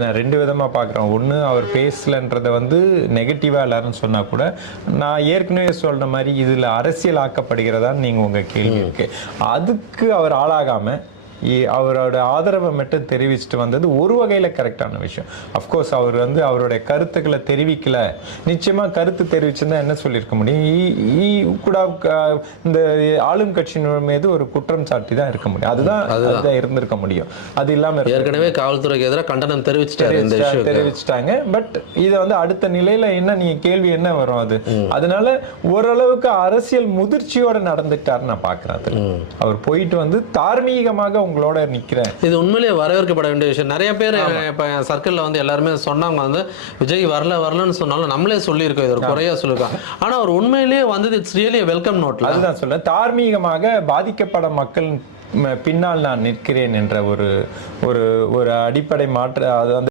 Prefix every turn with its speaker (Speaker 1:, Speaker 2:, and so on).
Speaker 1: நான் ரெண்டு விதமா பார்க்குறேன். ஒன்று அவர் பேசலன்றதை வந்து நெகட்டிவாக எல்லாரும் சொன்னா கூட நான் ஏற்கனவே சொல்கிற மாதிரி இதில் அரசியல் ஆக்கப்படுகிறதான்னு நீங்கள் உங்கள் கேள்வி இருக்கு. அதுக்கு அவர் ஆளாகாம அவரோட ஆதரவை மட்டும் தெரிவிச்சுட்டு வந்தது ஒரு வகையில கரெக்டான விஷயம். அஃப்கோர்ஸ் அவர் வந்து அவருடைய கருத்துக்களை தெரிவிக்கல. நிச்சயமா கருத்து தெரிவிச்சிருந்தா என்ன சொல்லியிருக்க முடியும்? கூட இந்த ஆளும் கட்சியினர் மீது ஒரு குற்றம் சாட்டி தான் இருக்க முடியும். அதுதான் அதுதான். இருந்திருக்க முடியும். அது இல்லாம இருக்க
Speaker 2: ஏற்கனவே காவல்துறைக்கு எதிராக கண்டனம் தெரிவிச்சிட்டாரு இந்த
Speaker 1: தெரிவிச்சிட்டா-
Speaker 2: இஷ்யூ
Speaker 1: தெரிவிச்சிட்டாங்க. பட் இத வந்து அடுத்த நிலையில என்ன நீங்க கேள்வி என்ன வரும் அது? அதனால ஓரளவுக்கு அரசியல் முதிர்ச்சியோட நடந்துட்டாரு நான் பாக்குறேன் அது அவர் போயிட்டு வந்து தார்மீகமாக உங்களோட நிக்கிறேன்.
Speaker 2: இது உண்மையிலேயே வரவேற்கப்பட வேண்டிய விஷயம். நிறைய பேர் இப்போ சர்க்கிளில் வந்து எல்லாருமே சொன்னாங்க வந்து விஜய் வரல வரலன்னு சொன்னாலும் நம்மளே சொல்லியிருக்கோம். இது ஒரு குறையா சொல்லியிருக்கோம். ஆனா அவர் உண்மையிலேயே வந்து இட்ஸ் ரியலி வெல்கம் நோட்ல
Speaker 1: அதுதான் சொல்றேன். தார்மீகமாக பாதிக்கப்பட மக்கள் பின்னால் நான் நிற்கிறேன் என்ற ஒரு ஒரு ஒரு அடிப்படை மாற்று அது வந்து